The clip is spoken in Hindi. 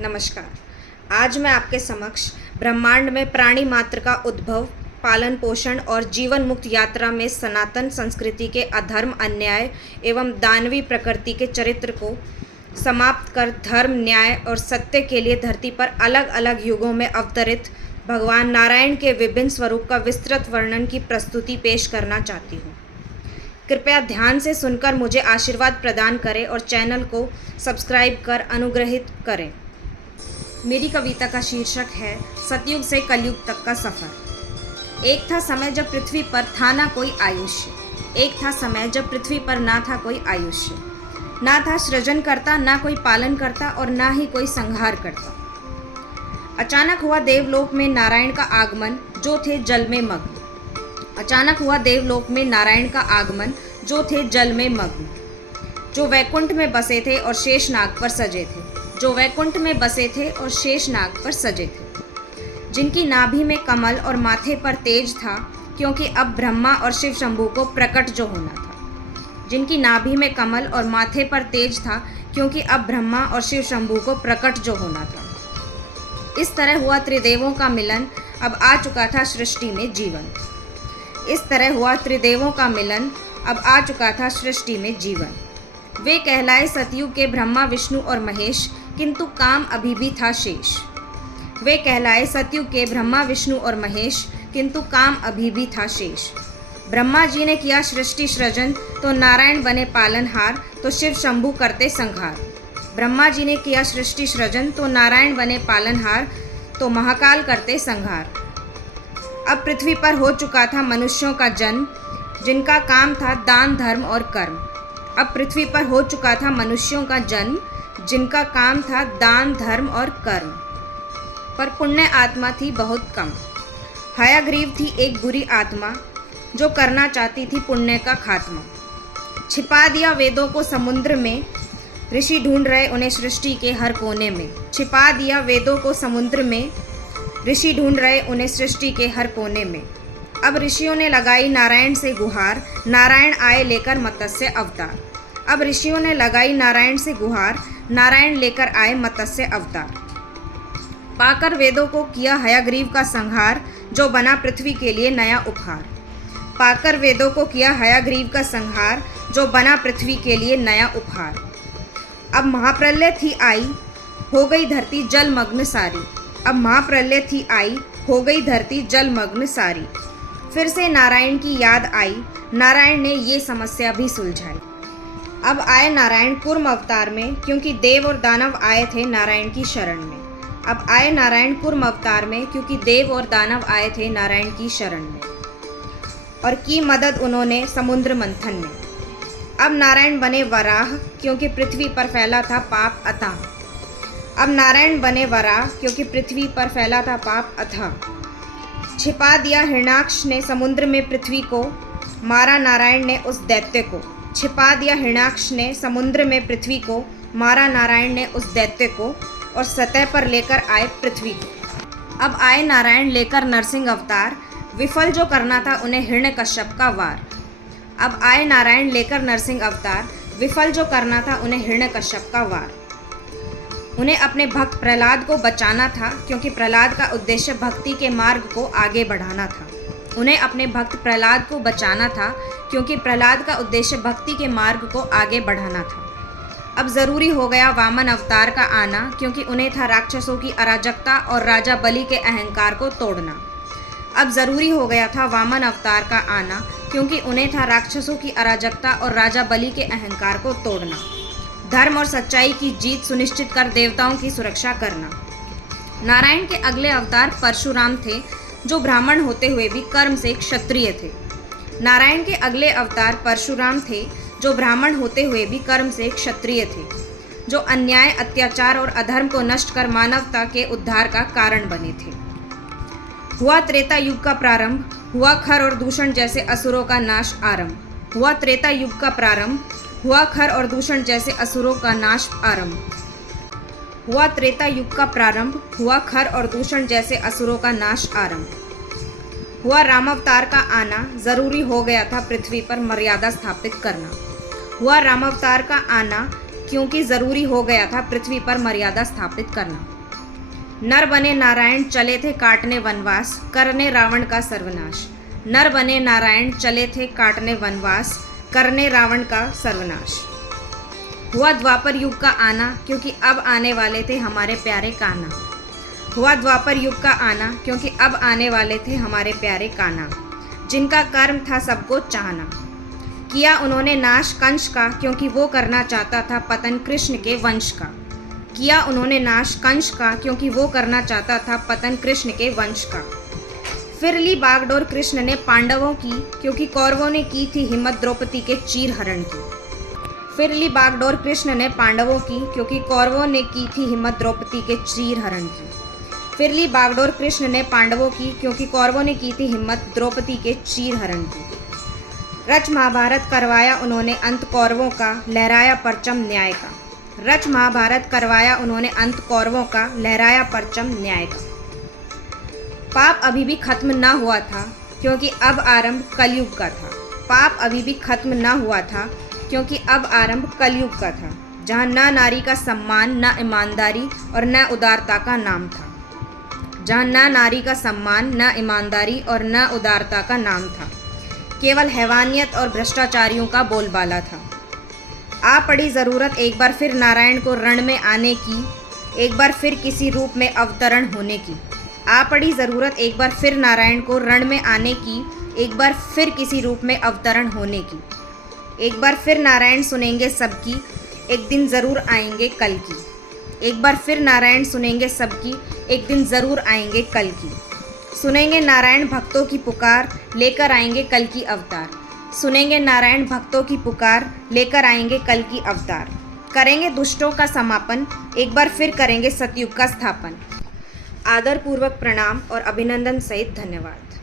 नमस्कार। आज मैं आपके समक्ष ब्रह्मांड में प्राणी मात्र का उद्भव, पालन पोषण और जीवन मुक्त यात्रा में सनातन संस्कृति के अधर्म, अन्याय एवं दानवी प्रकृति के चरित्र को समाप्त कर धर्म, न्याय और सत्य के लिए धरती पर अलग अलग युगों में अवतरित भगवान नारायण के विभिन्न स्वरूप का विस्तृत वर्णन की प्रस्तुति पेश करना चाहती हूँ। कृपया ध्यान से सुनकर मुझे आशीर्वाद प्रदान करें और चैनल को सब्सक्राइब कर अनुग्रहित करें। मेरी कविता का शीर्षक है सतयुग से कलयुग तक का सफ़र। एक था समय जब पृथ्वी पर था ना कोई आयुष्य, एक था समय जब पृथ्वी पर ना था कोई आयुष्य, ना था सृजन करता, ना कोई पालन करता और ना ही कोई संहार करता। अचानक हुआ देवलोक में नारायण का आगमन, जो थे जल में मग्न। अचानक हुआ देवलोक में नारायण का आगमन, जो थे जल में मग्न, जो वैकुंठ में बसे थे और शेषनाग पर सजे थे, जो वैकुंठ में बसे थे और शेषनाग पर सजे थे, जिनकी नाभि में कमल और माथे पर तेज था, क्योंकि अब ब्रह्मा और शिव शंभू को प्रकट जो होना था। जिनकी नाभि में कमल और माथे पर तेज था, क्योंकि अब ब्रह्मा और शिव शंभू को प्रकट जो होना था। इस तरह हुआ त्रिदेवों का मिलन, अब आ चुका था सृष्टि में जीवन। इस तरह हुआ त्रिदेवों का मिलन, अब आ चुका था सृष्टि में जीवन। वे कहलाए सतयुग के ब्रह्मा, विष्णु और महेश, किंतु काम अभी भी था शेष। वे कहलाए सतयुग के ब्रह्मा, विष्णु और महेश, किंतु काम अभी भी था शेष। ब्रह्मा जी ने किया सृष्टि सृजन, तो नारायण बने पालनहार, तो शिव शंभू करते संहार। ब्रह्मा जी ने किया सृष्टि सृजन, तो नारायण बने पालनहार, तो महाकाल करते संहार। अब पृथ्वी पर हो चुका था मनुष्यों का जन्म, जिनका काम था दान, धर्म और कर्म। अब पृथ्वी पर हो चुका था मनुष्यों का जन्म, जिनका काम था दान, धर्म और कर्म। पर पुण्य आत्मा थी बहुत कम। हयग्रीव थी एक बुरी आत्मा, जो करना चाहती थी पुण्य का खात्मा। छिपा दिया वेदों को समुद्र में, ऋषि ढूंढ रहे उन्हें सृष्टि के हर कोने में। छिपा दिया वेदों को समुद्र में, ऋषि ढूंढ रहे उन्हें सृष्टि के हर कोने में। अब ऋषियों ने लगाई नारायण से गुहार, नारायण आए लेकर मत्स्य अवतार। अब ऋषियों ने लगाई नारायण से गुहार, नारायण लेकर आए मत्स्य अवतार। पाकर वेदों को किया हयग्रीव का संहार, जो बना पृथ्वी के लिए नया उपहार। पाकर वेदों को किया हयग्रीव का संहार, जो बना पृथ्वी के लिए नया उपहार। अब महाप्रलय थी आई, हो गई धरती जलमग्न सारी। अब महाप्रलय थी आई, हो गई धरती जलमग्न सारी। फिर से नारायण की याद आई, नारायण ने ये समस्या भी सुलझाई। अब आए नारायण कूर्म अवतार में, क्योंकि देव और दानव आए थे नारायण की शरण में। अब आए नारायण कूर्म अवतार में, क्योंकि देव और दानव आए थे नारायण की शरण में, और की मदद उन्होंने समुद्र मंथन में। अब नारायण बने वराह, क्योंकि पृथ्वी पर फैला था पाप अथाह। अब नारायण बने वराह, क्योंकि पृथ्वी पर फैला था पाप अथाह। छिपा दिया हिरण्याक्ष ने समुद्र में पृथ्वी को, मारा नारायण ने उस दैत्य को। छिपा दिया हिरण्याक्ष ने समुद्र में पृथ्वी को, मारा नारायण ने उस दैत्य को, और सतह पर लेकर आए पृथ्वी को। अब आए नारायण लेकर नरसिंह अवतार, विफल जो करना था उन्हें हिरण्यकश्यप का वार। अब आए नारायण लेकर नरसिंह अवतार, विफल जो करना था उन्हें हिरण्यकश्यप का वार। उन्हें अपने भक्त प्रहलाद को बचाना था, क्योंकि प्रहलाद का उद्देश्य भक्ति के मार्ग को आगे बढ़ाना था। उन्हें अपने भक्त प्रहलाद को बचाना था, क्योंकि प्रहलाद का उद्देश्य भक्ति के मार्ग को आगे बढ़ाना था। अब ज़रूरी हो गया वामन अवतार का आना, क्योंकि उन्हें था राक्षसों की अराजकता और राजा बलि के अहंकार को तोड़ना। अब ज़रूरी हो गया था वामन अवतार का आना, क्योंकि उन्हें था राक्षसों की अराजकता और राजा बलि के अहंकार को तोड़ना। धर्म और सच्चाई की जीत सुनिश्चित कर देवताओं की सुरक्षा करना। नारायण के अगले अवतार परशुराम थे, जो ब्राह्मण होते हुए भी कर्म से क्षत्रिय थे। नारायण के अगले अवतार परशुराम थे, जो ब्राह्मण होते हुए भी कर्म से क्षत्रिय थे, जो अन्याय, अत्याचार और अधर्म को नष्ट कर मानवता के उद्धार का कारण बने थे। हुआ त्रेता युग का प्रारंभ, हुआ खर और दूषण जैसे असुरों का नाश आरंभ। हुआ त्रेता युग का प्रारंभ, हुआ खर और दूषण जैसे असुरों का नाश आरंभ। हुआ त्रेता युग का प्रारंभ, हुआ खर और दूषण जैसे असुरों का नाश आरंभ। हुआ रामावतार का आना, जरूरी हो गया था पृथ्वी पर मर्यादा स्थापित करना। हुआ रामावतार का आना, क्योंकि ज़रूरी हो गया था पृथ्वी पर मर्यादा स्थापित करना। नर बने नारायण चले थे काटने वनवास, करने रावण का सर्वनाश। नर बने नारायण चले थे काटने वनवास, करने रावण का सर्वनाश। हुआ द्वापर युग का आना, क्योंकि अब आने वाले थे हमारे प्यारे कान्हा। हुआ द्वापर युग का आना, क्योंकि अब आने वाले थे हमारे प्यारे कान्हा, जिनका कर्म था सबको चाहना। किया उन्होंने नाश कंस का, क्योंकि वो करना चाहता था पतन कृष्ण के वंश का। किया उन्होंने नाश कंस का, क्योंकि वो करना चाहता था पतन कृष्ण के वंश का। फिर ली बागडोर कृष्ण ने पांडवों की, क्योंकि कौरवों ने की थी हिम्मत द्रौपदी के चीर हरण की। फिर ली बागडोर कृष्ण ने पांडवों की, क्योंकि कौरवों ने की थी हिम्मत द्रौपदी के चीर हरण की। फिर ली बागडोर कृष्ण ने पांडवों की, क्योंकि कौरवों ने की थी हिम्मत द्रौपदी के चीर हरण की। रच महाभारत करवाया उन्होंने अंत कौरवों का, लहराया परचम न्याय का। रच महाभारत करवाया उन्होंने अंत कौरवों का, लहराया परचम न्याय का। पाप अभी भी खत्म न हुआ था, क्योंकि अब आरंभ कलयुग का था। पाप अभी भी खत्म न हुआ था, क्योंकि अब आरंभ कलयुग का था, जहाँ न नारी का सम्मान, न ईमानदारी और न उदारता का नाम था। जहाँ न नारी का सम्मान, न ईमानदारी और न उदारता का नाम था, केवल हैवानियत और भ्रष्टाचारियों का बोलबाला था। आ पड़ी ज़रूरत एक बार फिर नारायण को रण में आने की, एक बार फिर किसी रूप में अवतरण होने की। आ पड़ी ज़रूरत एक बार फिर नारायण को रण में आने की, एक बार फिर किसी रूप में अवतरण होने की। एक बार फिर नारायण सुनेंगे सबकी, एक दिन ज़रूर आएंगे कल की। एक बार फिर नारायण सुनेंगे सबकी, एक दिन ज़रूर आएंगे कल की। सुनेंगे नारायण भक्तों की पुकार, लेकर आएंगे कल की अवतार। सुनेंगे नारायण भक्तों की पुकार, लेकर आएंगे कल की अवतार। करेंगे दुष्टों का समापन, एक बार फिर करेंगे सतयुग का स्थापन। आदरपूर्वक प्रणाम और अभिनंदन सहित धन्यवाद।